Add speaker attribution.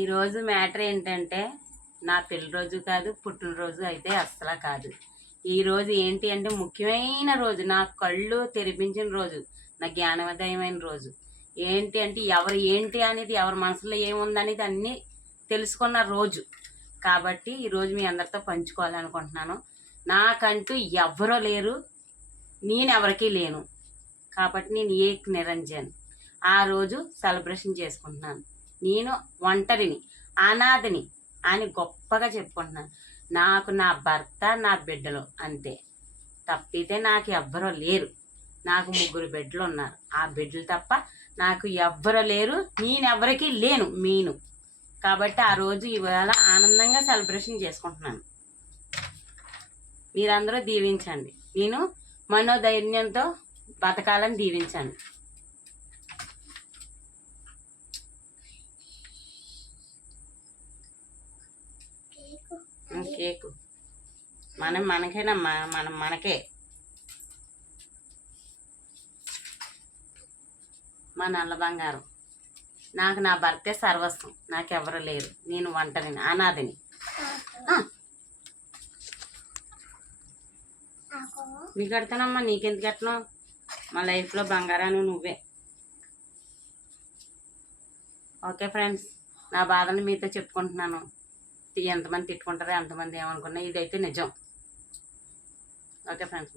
Speaker 1: ఈరోజు మ్యాటర్ ఏంటంటే నా పెళ్ళి రోజు కాదు పుట్టినరోజు అయితే అస్సలు కాదు. ఈ రోజు ఏంటి అంటే ముఖ్యమైన రోజు నా కళ్ళు తెరిపించిన రోజు నా జ్ఞానోదయమైన రోజు. ఏంటి అంటే ఎవరు ఏంటి అనేది ఎవరి మనసులో ఏముందనేది అన్నీ తెలుసుకున్న రోజు. కాబట్టి ఈరోజు మీ అందరితో పంచుకోవాలనుకుంటున్నాను. నాకంటూ ఎవరో లేరు నేను ఎవరికీ లేను. కాబట్టి నేను ఏక్ నిరంజన్. ఆ రోజు సెలబ్రేషన్ చేసుకుంటున్నాను. నేను ఒంటరిని అనాథని అని గొప్పగా చెప్పుకుంటున్నాను. నాకు నా భర్త నా బిడ్డలు అంతే. తప్పితే నాకు ఎవ్వరూ లేరు. నాకు ముగ్గురు బిడ్డలు ఉన్నారు. ఆ బిడ్డలు తప్ప నాకు ఎవ్వరు లేరు. నేను లేను మీను. కాబట్టి ఆ రోజు ఇవాళ ఆనందంగా సెలబ్రేషన్ చేసుకుంటున్నాను. మీరందరూ దీవించండి. నేను మనోధైర్యంతో బతకాలని దీవించండి కేకు. మనం మనకేనమ్మా మనం మనకే. మా నల్ల బంగారం. నాకు నా భర్తే సర్వస్వం. నాకెవరు లేరు. నేను ఒంటరిని అనాథిని. ఆ, నీకు కడతానమ్మా నీకెందుకు కట్టను మా లైఫ్లో బంగారాన్ని నువ్వే. ఓకే ఫ్రెండ్స్ నా బాధను మీతో చెప్పుకుంటున్నాను. ఎంతమంది తిట్టుకుంటారో ఎంతమంది ఏమనుకున్నా ఇదైతే నిజం. Okay friends